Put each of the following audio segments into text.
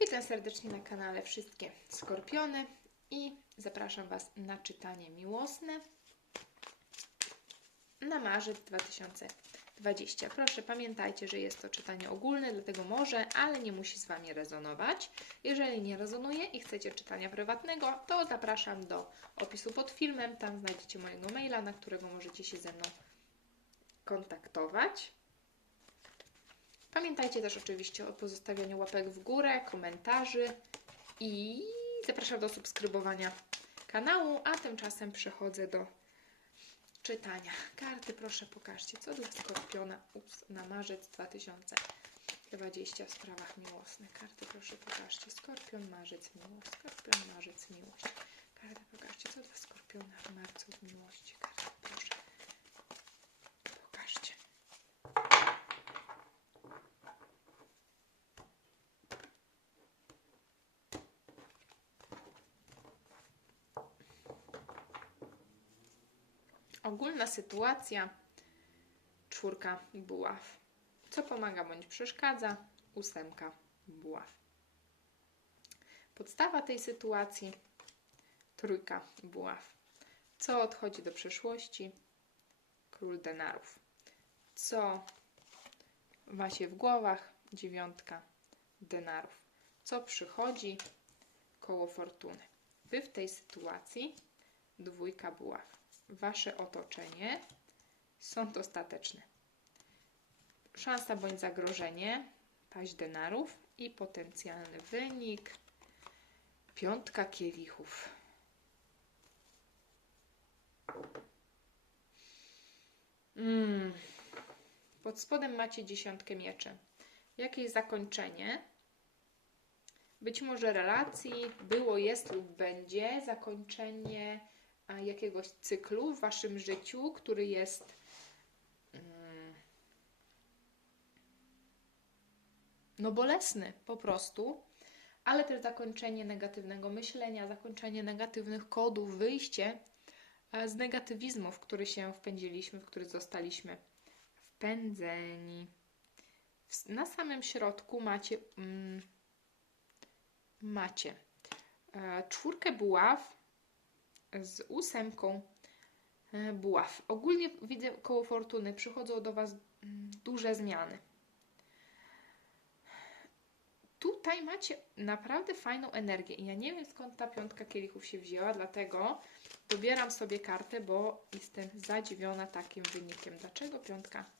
Witam serdecznie na kanale Wszystkie Skorpiony i zapraszam Was na czytanie miłosne na marzec 2020. Proszę pamiętajcie, że jest to czytanie ogólne, dlatego może, ale nie musi z Wami rezonować. Jeżeli nie rezonuje i chcecie czytania prywatnego, to zapraszam do opisu pod filmem. Tam znajdziecie mojego maila, na którego możecie się ze mną kontaktować. Pamiętajcie też oczywiście o pozostawianiu łapek w górę, komentarzy i zapraszam do subskrybowania kanału, a tymczasem przechodzę do czytania. Karty proszę pokażcie, co dla Skorpiona ups, na marzec 2020 w sprawach miłosnych. Karty proszę pokażcie. Skorpion, marzec, miłość. Skorpion, marzec, miłość. Karty pokażcie, co dla Skorpiona w marcu w miłości. Karty proszę pokażcie. Ogólna sytuacja. Czwórka buław. Co pomaga bądź przeszkadza? Ósemka buław. Podstawa tej sytuacji. Trójka buław. Co odchodzi do przeszłości? Król denarów. Co ma się w głowach? Dziewiątka denarów. Co przychodzi? Koło fortuny. Wy w tej sytuacji dwójka buław wasze otoczenie, sąd ostateczny. Szansa bądź zagrożenie, paść denarów i potencjalny wynik, piątka kielichów. Mm. Pod spodem macie dziesiątkę mieczy. Jakieś zakończenie? Być może relacji było, jest lub będzie zakończenie jakiegoś cyklu w Waszym życiu, który jest mm, no bolesny po prostu, ale też zakończenie negatywnego myślenia, zakończenie negatywnych kodów, wyjście z negatywizmu, w który się wpędziliśmy, w który zostaliśmy wpędzeni. Na samym środku macie mm, macie e, czwórkę buław, z ósemką e, buław. Ogólnie widzę koło fortuny, przychodzą do Was mm, duże zmiany. Tutaj macie naprawdę fajną energię i ja nie wiem skąd ta piątka kielichów się wzięła, dlatego dobieram sobie kartę, bo jestem zadziwiona takim wynikiem. Dlaczego piątka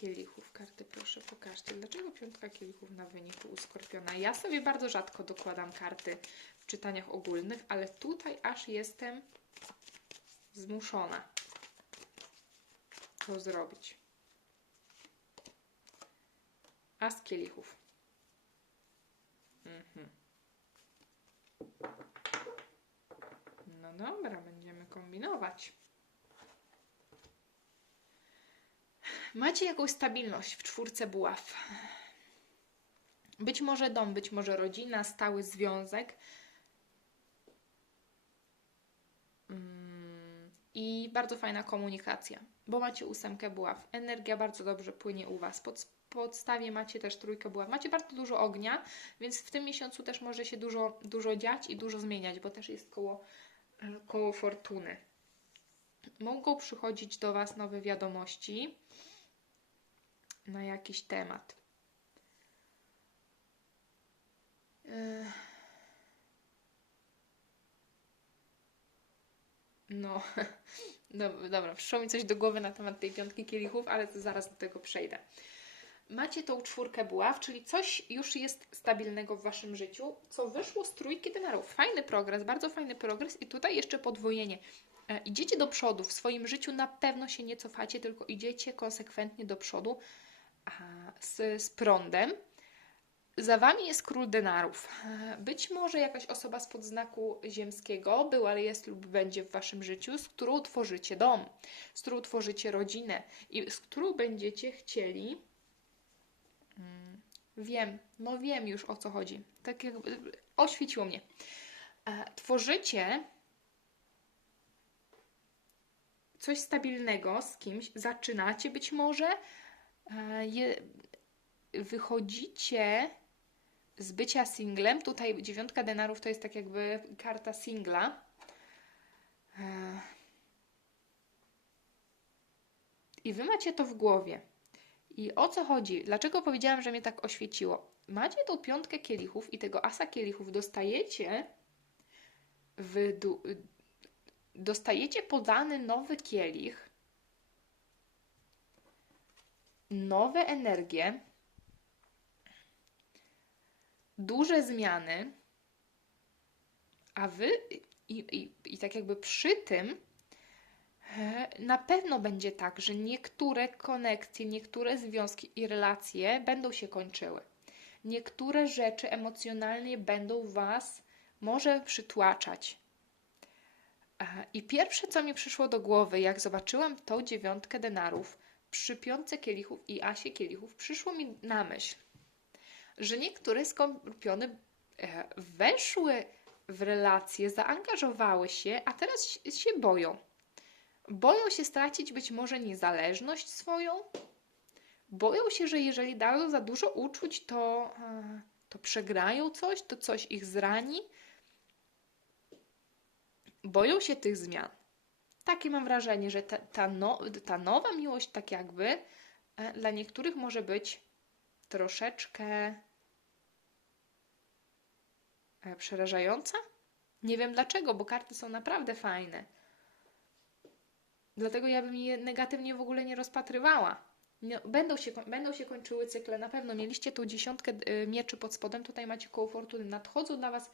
kielichów? Karty proszę pokażcie. Dlaczego piątka kielichów na wyniku u Skorpiona? Ja sobie bardzo rzadko dokładam karty czytaniach ogólnych, ale tutaj aż jestem zmuszona to zrobić. A z kielichów. Mhm. No dobra, będziemy kombinować. Macie jakąś stabilność w czwórce buław. Być może dom, być może rodzina, stały związek, i bardzo fajna komunikacja, bo macie ósemkę buław. Energia bardzo dobrze płynie u Was. Pod podstawie macie też trójkę buław. Macie bardzo dużo ognia, więc w tym miesiącu też może się dużo, dużo dziać i dużo zmieniać, bo też jest koło, koło fortuny. Mogą przychodzić do Was nowe wiadomości na jakiś temat. Yy. No, dobra, przyszło mi coś do głowy na temat tej piątki kielichów, ale to zaraz do tego przejdę. Macie tą czwórkę buław, czyli coś już jest stabilnego w Waszym życiu, co wyszło z trójki denarów. Fajny progres, bardzo fajny progres i tutaj jeszcze podwojenie. E, idziecie do przodu w swoim życiu, na pewno się nie cofacie, tylko idziecie konsekwentnie do przodu z, z prądem za Wami jest król denarów. Być może jakaś osoba z podznaku ziemskiego była, jest lub będzie w Waszym życiu, z którą tworzycie dom, z którą tworzycie rodzinę i z którą będziecie chcieli. Hmm, wiem, no wiem już o co chodzi. Tak jakby oświeciło mnie. E, tworzycie coś stabilnego z kimś, zaczynacie być może, e, je, wychodzicie z bycia singlem. Tutaj dziewiątka denarów to jest tak jakby karta singla. E, I wy macie to w głowie. I o co chodzi? Dlaczego powiedziałam, że mnie tak oświeciło? Macie tą piątkę kielichów i tego asa kielichów dostajecie w dostajecie podany nowy kielich, nowe energie, duże zmiany, a wy i, i, i tak jakby przy tym e, na pewno będzie tak, że niektóre konekcje, niektóre związki i relacje będą się kończyły. Niektóre rzeczy emocjonalnie będą Was może przytłaczać. E, I pierwsze, co mi przyszło do głowy, jak zobaczyłam tą dziewiątkę denarów przy piątce kielichów i asie kielichów, przyszło mi na myśl, że niektóre skorpiony e, weszły w relacje, zaangażowały się, a teraz się- boją. Boją się stracić być może niezależność swoją. Boją się, że jeżeli dają za dużo uczuć, to, e, to przegrają coś, to coś ich zrani. Boją się tych zmian. Takie mam wrażenie, że ta, ta, no, ta nowa miłość, tak jakby, e, dla niektórych może być troszeczkę e, przerażająca. Nie wiem dlaczego, bo karty są naprawdę fajne. Dlatego ja bym je negatywnie w ogóle nie rozpatrywała. Nie, będą, się, będą się kończyły cykle, na pewno. Mieliście tą dziesiątkę y, mieczy pod spodem, tutaj macie koło fortuny. Nadchodzą dla Was e,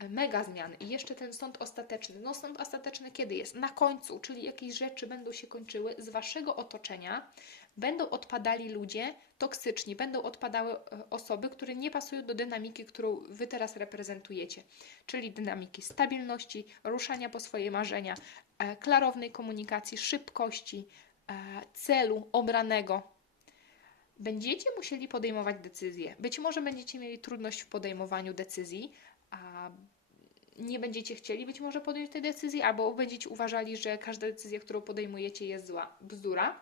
mega zmiany. I jeszcze ten sąd ostateczny. No sąd ostateczny kiedy jest? Na końcu, czyli jakieś rzeczy będą się kończyły z Waszego otoczenia. Będą odpadali ludzie toksyczni, będą odpadały e, osoby, które nie pasują do dynamiki, którą Wy teraz reprezentujecie. Czyli dynamiki stabilności, ruszania po swoje marzenia, e, klarownej komunikacji, szybkości, e, celu obranego. Będziecie musieli podejmować decyzje. Być może będziecie mieli trudność w podejmowaniu decyzji, a nie będziecie chcieli być może podjąć tej decyzji, albo będziecie uważali, że każda decyzja, którą podejmujecie, jest zła, bzdura.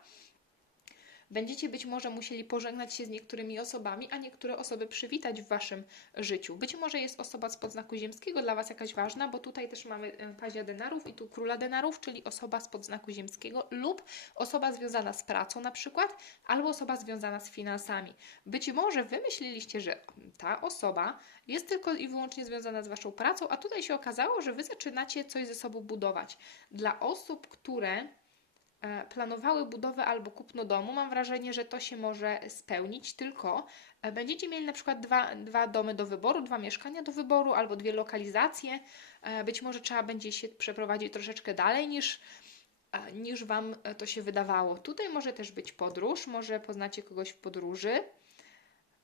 Będziecie być może musieli pożegnać się z niektórymi osobami, a niektóre osoby przywitać w Waszym życiu. Być może jest osoba z podznaku ziemskiego dla Was jakaś ważna, bo tutaj też mamy e, pazia denarów i tu króla denarów, czyli osoba z podznaku ziemskiego lub osoba związana z pracą na przykład, albo osoba związana z finansami. Być może Wy myśleliście, że ta osoba jest tylko i wyłącznie związana z Waszą pracą, a tutaj się okazało, że Wy zaczynacie coś ze sobą budować. Dla osób, które planowały budowę albo kupno domu, mam wrażenie, że to się może spełnić, tylko e, będziecie mieli na przykład dwa, dwa domy do wyboru, dwa mieszkania do wyboru albo dwie lokalizacje. E, Być może trzeba będzie się przeprowadzić troszeczkę dalej niż, e, niż Wam e, to się wydawało. Tutaj może też być podróż, może poznacie kogoś w podróży,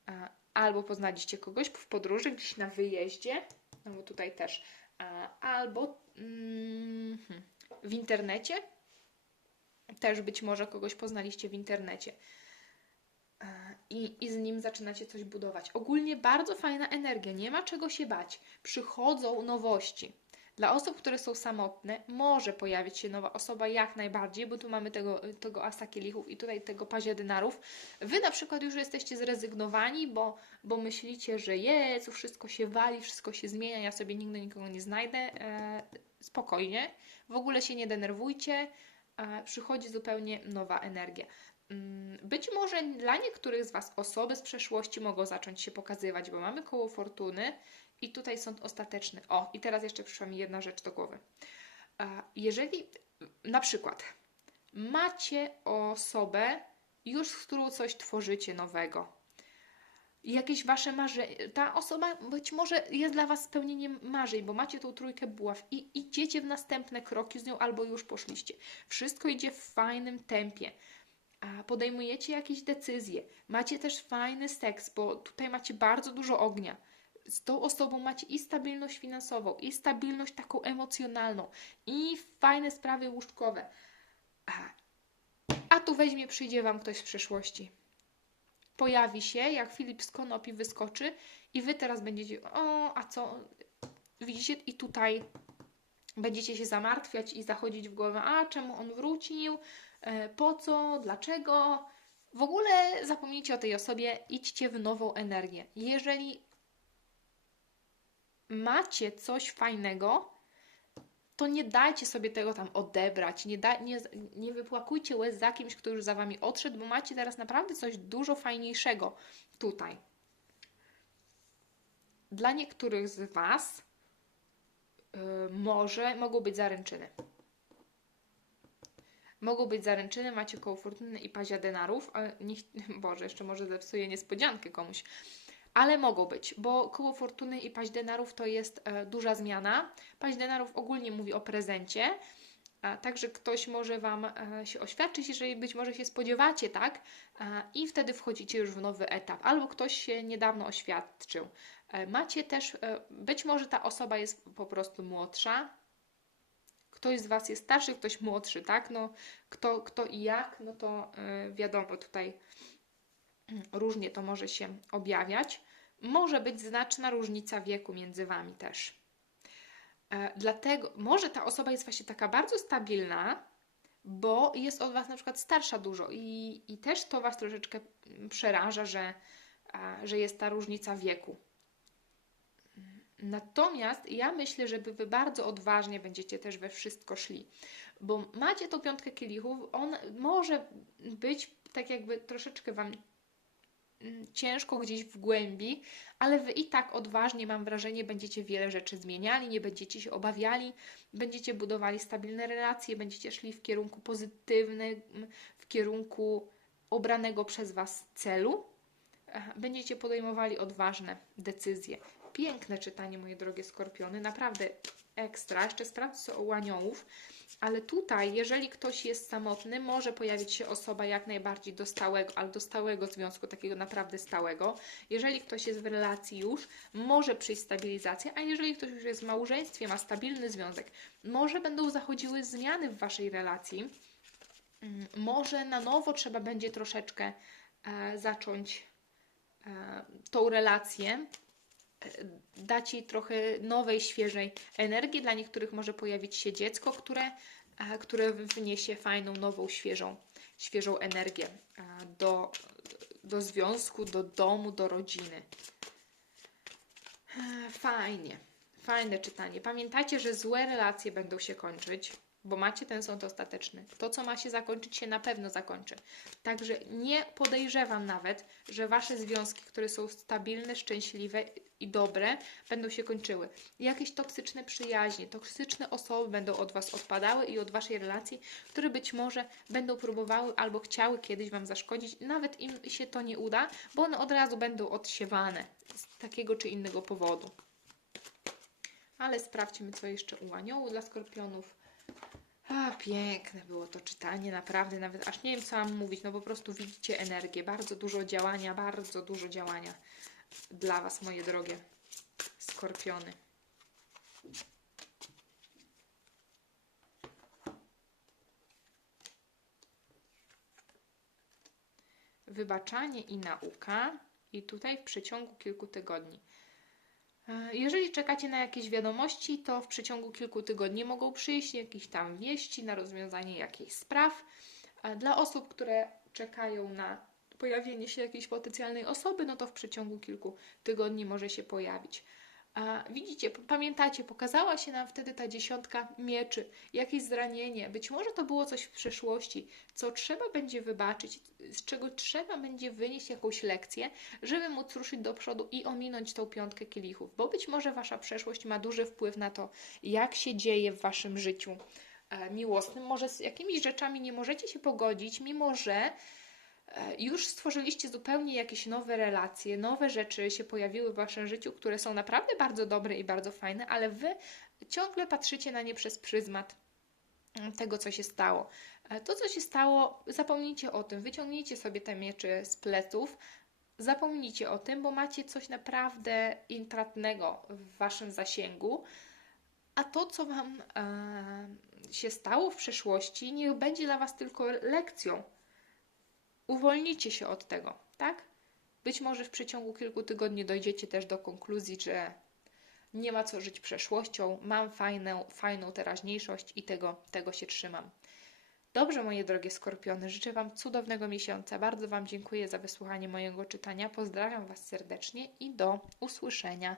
e, albo poznaliście kogoś w podróży gdzieś na wyjeździe, no bo tutaj też, e, albo mm, hmm, w internecie, też być może kogoś poznaliście w internecie. E, I, I z nim zaczynacie coś budować. Ogólnie bardzo fajna energia, nie ma czego się bać. Przychodzą nowości. Dla osób, które są samotne, może pojawić się nowa osoba jak najbardziej, bo tu mamy tego, tego asa kielichów i tutaj tego pazia dynarów. Wy na przykład już jesteście zrezygnowani, bo, bo myślicie, że Jezu, wszystko się wali, wszystko się zmienia, ja sobie nigdy nikogo nie znajdę. E, spokojnie, w ogóle się nie denerwujcie, przychodzi zupełnie nowa energia. Mm, Być może dla niektórych z Was osoby z przeszłości mogą zacząć się pokazywać, bo mamy koło fortuny i tutaj sąd ostateczny. O, i teraz jeszcze przyszła mi jedna rzecz do głowy. A Jeżeli na przykład macie osobę, już z którą coś tworzycie nowego, jakieś wasze marzenie, ta osoba być może jest dla was spełnieniem marzeń, bo macie tą trójkę buław i idziecie w następne kroki z nią albo już poszliście. Wszystko idzie w fajnym tempie. A podejmujecie jakieś decyzje, macie też fajny seks, bo tutaj macie bardzo dużo ognia. Z tą osobą macie i stabilność finansową, i stabilność taką emocjonalną, i fajne sprawy łóżkowe. A, a tu weźmie, przyjdzie Wam ktoś z przyszłości. Pojawi się, jak Filip z konopi wyskoczy, i Wy teraz będziecie, o, a co? Widzicie, i tutaj będziecie się zamartwiać i zachodzić w głowę, a czemu on wrócił, e, po co, dlaczego. W ogóle zapomnijcie o tej osobie, idźcie w nową energię. Jeżeli macie coś fajnego, to nie dajcie sobie tego tam odebrać, nie, da, nie, nie wypłakujcie łez za kimś, kto już za wami odszedł, bo macie teraz naprawdę coś dużo fajniejszego tutaj. Dla niektórych z Was yy, może mogą być zaręczyny. Mogą być zaręczyny, macie koło fortuny i pazia denarów, ale nie, Boże, jeszcze może zepsuję niespodziankę komuś. Ale mogą być, bo koło fortuny i paź denarów to jest e, duża zmiana. Paź denarów ogólnie mówi o prezencie, także ktoś może Wam e, się oświadczyć, jeżeli być może się spodziewacie, tak? E, I wtedy wchodzicie już w nowy etap. Albo ktoś się niedawno oświadczył. Macie też, być może ta osoba jest po prostu młodsza, ktoś z Was jest starszy, ktoś młodszy, tak? No, kto, kto i jak, no to wiadomo, tutaj różnie to może się objawiać. Może być znaczna różnica wieku między Wami też. E, dlatego, może ta osoba jest właśnie taka bardzo stabilna, bo jest od Was na przykład starsza dużo i, i też to Was troszeczkę mm, przeraża, że, że jest ta różnica wieku. Natomiast ja myślę, że Wy bardzo odważnie będziecie też we wszystko szli, bo macie tą piątkę kielichów, on może być tak jakby troszeczkę Wam ciężko gdzieś w głębi, ale Wy i tak odważnie, mam wrażenie, będziecie wiele rzeczy zmieniali, nie będziecie się obawiali, będziecie budowali stabilne relacje, będziecie szli w kierunku pozytywnym, w kierunku obranego przez Was celu, będziecie podejmowali odważne decyzje. Piękne czytanie, moje drogie skorpiony, naprawdę ekstra. Jeszcze sprawdzę u aniołów, ale tutaj, jeżeli ktoś jest samotny, może pojawić się osoba jak najbardziej do stałego, ale do stałego związku, takiego naprawdę stałego. Jeżeli ktoś jest w relacji już, może przyjść stabilizacja, a jeżeli ktoś już jest w małżeństwie, ma stabilny związek, może będą zachodziły zmiany w Waszej relacji. Mm, Może na nowo trzeba będzie troszeczkę e, zacząć tą relację dać jej trochę nowej, świeżej energii. Dla niektórych może pojawić się dziecko, które, e, które wniesie fajną, nową, świeżą, świeżą energię e, do, do związku, do domu, do rodziny. E, Fajnie, fajne czytanie. Pamiętajcie, że złe relacje będą się kończyć, bo macie ten sąd ostateczny. To, co ma się zakończyć, się na pewno zakończy. Także nie podejrzewam nawet, że wasze związki, które są stabilne, szczęśliwe i dobre, będą się kończyły. Jakieś toksyczne przyjaźnie, toksyczne osoby będą od was odpadały i od waszej relacji, które być może będą próbowały albo chciały kiedyś wam zaszkodzić, nawet im się to nie uda, bo one od razu będą odsiewane z takiego czy innego powodu. Ale sprawdźmy, co jeszcze u aniołu dla skorpionów. A, piękne było to czytanie, naprawdę, nawet aż nie wiem, co mam mówić, no po prostu widzicie energię, bardzo dużo działania, bardzo dużo działania dla Was, moje drogie skorpiony. Wybaczanie i nauka i tutaj w przeciągu kilku tygodni. E, Jeżeli czekacie na jakieś wiadomości, to w przeciągu kilku tygodni mogą przyjść jakieś tam wieści na rozwiązanie jakichś spraw. A Dla osób, które czekają na pojawienie się jakiejś potencjalnej osoby, no to w przeciągu kilku tygodni może się pojawić. A widzicie, pamiętacie, pokazała się nam wtedy ta dziesiątka mieczy, jakieś zranienie, być może to było coś w przeszłości, co trzeba będzie wybaczyć, z czego trzeba będzie wynieść jakąś lekcję, żeby móc ruszyć do przodu i ominąć tą piątkę kielichów, bo być może wasza przeszłość ma duży wpływ na to, jak się dzieje w waszym życiu e, miłosnym. Może z jakimiś rzeczami nie możecie się pogodzić, mimo że już stworzyliście zupełnie jakieś nowe relacje, nowe rzeczy się pojawiły w waszym życiu, które są naprawdę bardzo dobre i bardzo fajne, ale wy ciągle patrzycie na nie przez pryzmat mm, tego, co się stało. E, To, co się stało, zapomnijcie o tym, wyciągnijcie sobie te miecze z pleców, zapomnijcie o tym, bo macie coś naprawdę intratnego w waszym zasięgu, a to, co wam e, się stało w przeszłości, niech będzie dla was tylko lekcją uwolnijcie się od tego, tak? Być może w przeciągu kilku tygodni dojdziecie też do konkluzji, że nie ma co żyć przeszłością, mam fajną, fajną teraźniejszość i tego, tego się trzymam. Dobrze, moje drogie skorpiony, życzę Wam cudownego miesiąca. Bardzo Wam dziękuję za wysłuchanie mojego czytania. Pozdrawiam Was serdecznie i do usłyszenia.